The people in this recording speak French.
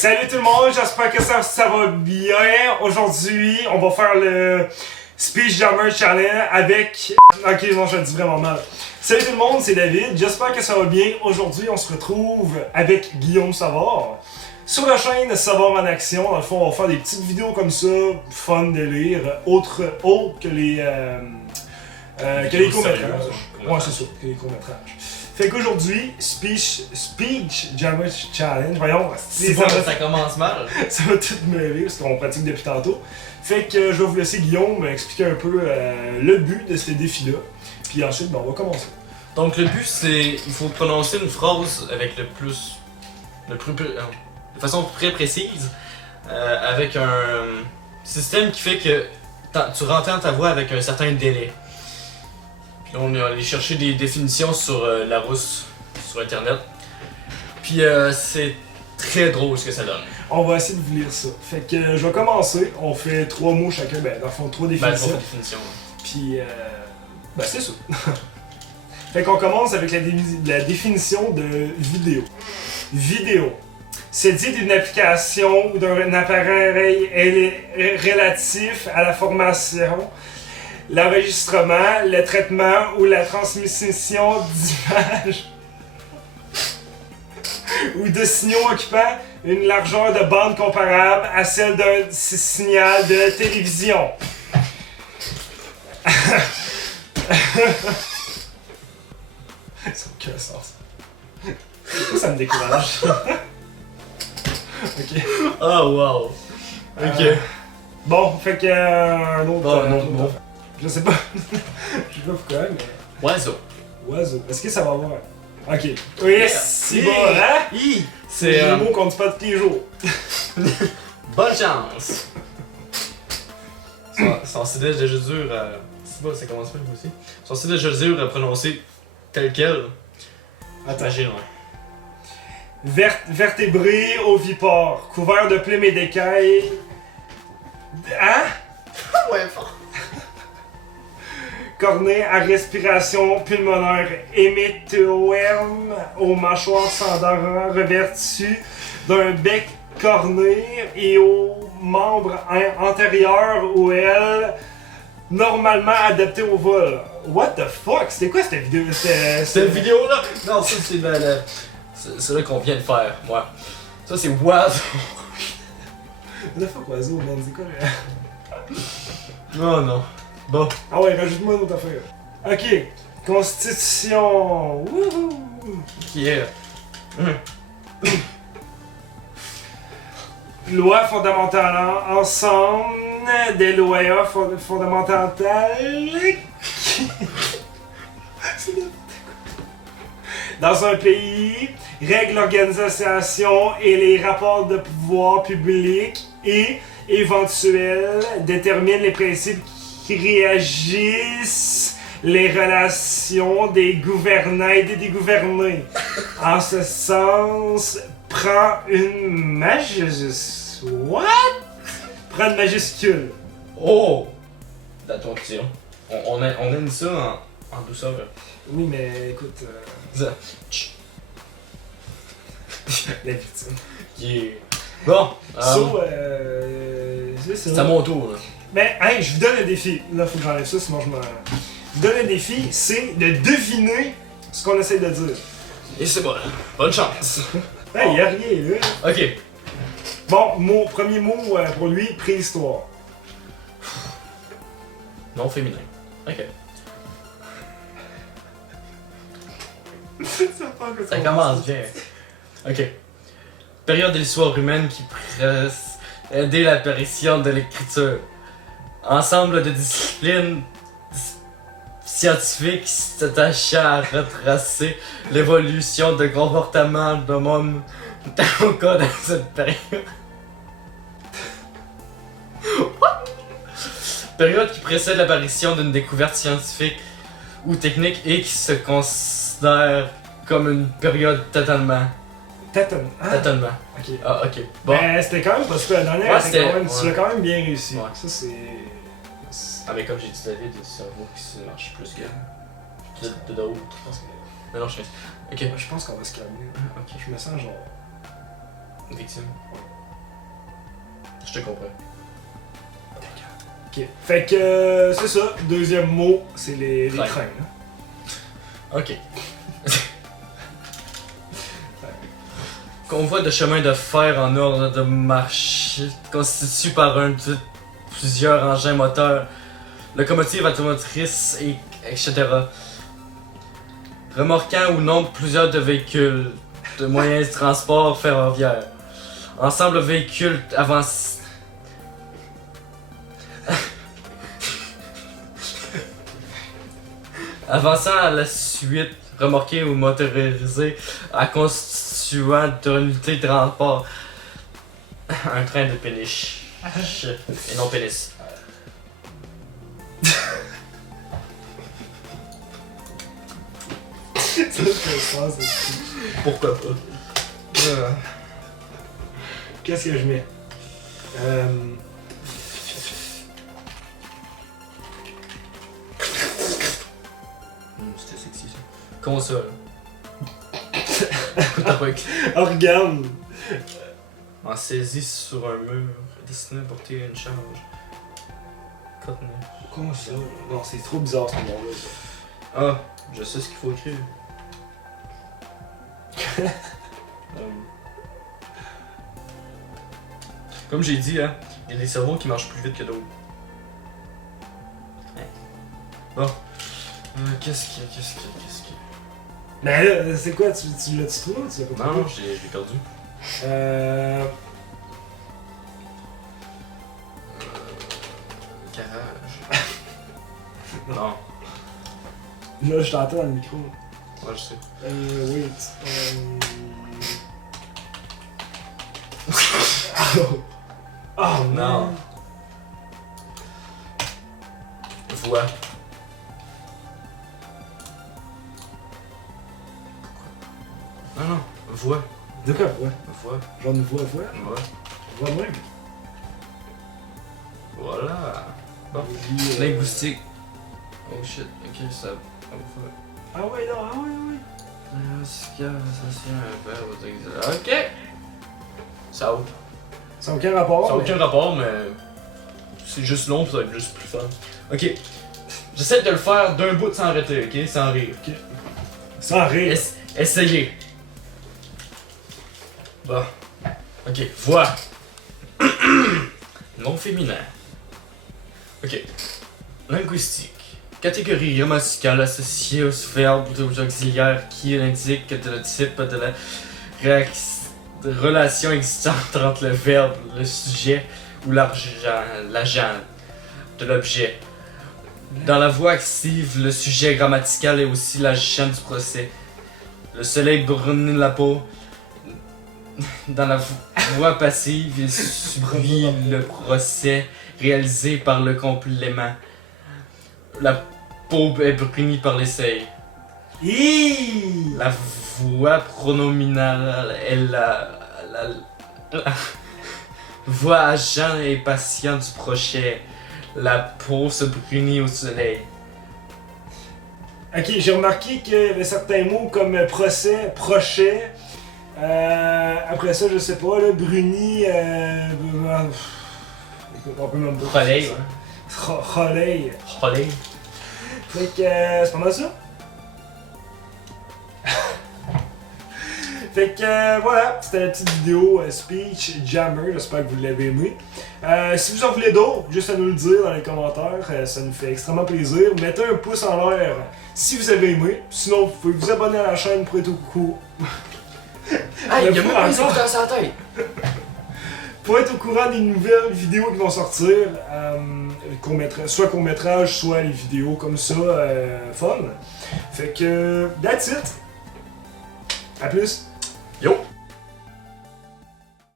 Salut tout le monde, j'espère que ça va bien. Aujourd'hui, on va faire le Speech Jammer Challenge avec... Ok, non, je le dis vraiment mal. Salut tout le monde, c'est David, j'espère que ça va bien. Aujourd'hui, on se retrouve avec Guillaume Savard. Sur la chaîne Savard en action, dans le fond, on va faire des petites vidéos comme ça, fun de lire, autres que les courts-métrages. Ouais, c'est ça, que les courts-métrages. Fait qu'aujourd'hui, Speech Jammer Challenge, voyons, c'est bon, ça commence mal. Ça va tout mêler parce qu'on pratique depuis tantôt. Fait que je vais vous laisser Guillaume expliquer un peu le but de ce défi-là. Puis ensuite, on va commencer. Donc le but c'est, il faut prononcer une phrase avec de façon très précise, avec un système qui fait que tu rentends ta voix avec un certain délai. Puis là, on est allé chercher des définitions sur Larousse, sur internet. Puis c'est très drôle ce que ça donne. On va essayer de vous lire ça. Fait que je vais commencer. On fait 3 mots chacun, dans le fond 3 définitions. 3 définitions. Puis c'est ça. Fait qu'on commence avec la définition de vidéo. Vidéo. C'est dit d'une application ou d'un appareil relatif à la formation, l'enregistrement, le traitement ou la transmission d'images ou de signaux occupant une largeur de bande comparable à celle d'un signal de télévision. Ça n'a aucun sens. Ça me décourage. Ok. Oh wow. Ok. Bon, fait que un autre. Bon. Je sais pas. Je sais pas pourquoi, mais. Oiseau. Oiseau. Est-ce que ça va avoir? Ok. Oui, c'est bon, hein? C'est un mot qu'on ne dit pas tous les jours. Bonne chance! Son sidège de jure, c'est bon, ça commence pas le coup aussi. Son sidège de jure prononcé tel quel. Attends. Imagine, ouais. Vertébré, ovipare, couvert de plumes et d'écailles. Hein? Ouais, fort. Cornet à respiration pulmonaire, hémétoème aux mâchoires sans dents revêtues d'un bec corné et aux membres antérieurs ou ailes normalement adaptés au vol. What the fuck? C'était quoi cette vidéo? Cette vidéo-là? Non, ça c'est là qu'on vient de faire, moi. Ça c'est oiseau. What the fuck, oiseau, man? C'est quoi? Oh non. Bon. Ah ouais, rajoute-moi une autre affaire. Ok. Constitution. Wouhou! Yeah. Loi fondamentale. Ensemble des lois fondamentales. Dans un pays, règle l'organisation et les rapports de pouvoir public et éventuels déterminent les principes qui réagissent les relations des gouvernants et des dégouvernés. En ce sens, prend une majuscule. What? Prend une majuscule. Oh! Attention. On aime ça en douceur. Oui, mais écoute. Ça. La victime. Yeah. Bon. C'est à mon tour, là. Mais, hey, je vous donne un défi. Là, faut que j'enlève ça, sinon je me. Je vous donne un défi, c'est de deviner ce qu'on essaie de dire. Et c'est bon. Bonne chance. Hey, y'a rien, là. Ok. Bon, premier mot pour lui, préhistoire. Non féminin. Ok. Ça commence bien. Ok. Période de l'histoire humaine qui précédait l'apparition de l'écriture. Ensemble de disciplines scientifiques s'attachaient à retracer l'évolution de comportement de l'homme au cours de cette période. Période qui précède l'apparition d'une découverte scientifique ou technique et qui se considère comme une période tâtonnement. Tâtonnement. Ok. Ah, ok. Bon. Mais c'était quand même parce que la dernière, Ouais, tu l'as quand même bien réussi. Ouais. Ça, c'est. Ah, mais comme j'ai dit, David, il y a du cerveau qui se marche plus que de d'autres. Non, je sais. Ok. Je pense qu'on va se calmer. Ok. Je me sens genre. Victime. Je te comprends. Ok. Fait que c'est ça. Deuxième mot, c'est les Train. trains. Hein. Ok. Convoi de chemin de fer en ordre de marche constitué par plusieurs engins moteurs, locomotives automotrices, etc. Remorquant ou non plusieurs de véhicules, de moyens de transport ferroviaire. Ensemble de véhicules avançant à la suite, remorqués ou motorisés, à constituant d'une unité de transport. Un train de péniche. Et non pénis. Ça, je pense aussi. Pourquoi pas? Qu'est-ce que je mets? C'était sexy ça. Console. T'as pas écrit. Organe. En saisie sur un mur, destiné à porter une charge. Contenir. Comment ça? Non, c'est trop bizarre ce nom-là. Ah, je sais ce qu'il faut écrire. Comme j'ai dit, hein, il y a des cerveaux qui marchent plus vite que d'autres. Bon. Qu'est-ce qu'il y a? Mais là, c'est quoi? Tu l'as-tu trouvé ou tu l'as pas Non, trouvé? je l'ai perdu. Garage. Non. Là, je t'entends dans le micro. Ouais, je sais. Wait. Oh Non. non. Voix. Non, voix. De quoi, voix? Voix. Genre une voix? Voix. Voix même? Voilà. Bon. Linguistique. Oh shit, ok, ça. Ah ouais, non, ah ouais, Ok. Ça a Ça n'a aucun rapport. Ça n'a mais- aucun rapport, mais c'est juste long, puis ça va être juste plus fun. Ok. J'essaie de le faire d'un bout sans arrêter, ok? Sans rire. Sans rire. Essayez. Bon. Ok, voix. Non féminin. Ok. Linguistique. Catégorie grammaticale associée aux verbes ou aux auxiliaires qui indiquent le type de la relation existante entre le verbe, le sujet ou l'agent de l'objet. Dans la voix active, le sujet grammatical est aussi l'agent du procès. Le soleil brunit la peau. Dans la voix passive, il subit le procès réalisé par le complément. La peau est brunie par l'essai. Hi! La voix pronominale est la voix agent et patient du procès. La peau se brunit au soleil. Ok, j'ai remarqué qu'il y avait certains mots comme procès, prochet. Après ça, je sais pas, là, bruni. Écoute, on peut même pas. Soleil, ouais. Soleil. Soleil. Fait que c'est pas mal ça. Fait que voilà, c'était la petite vidéo Speech Jammer, j'espère que vous l'avez aimé. Si vous en voulez d'autres, juste à nous le dire dans les commentaires, ça nous fait extrêmement plaisir. Mettez un pouce en l'air si vous avez aimé, sinon vous pouvez vous abonner à la chaîne pour être au courant. Ah, il y a même pas les encore. écouteurs sur la tête! Pour être au courant des nouvelles vidéos qui vont sortir, soit court-métrage, soit les vidéos comme ça, fun. Fait que, that's it. À plus.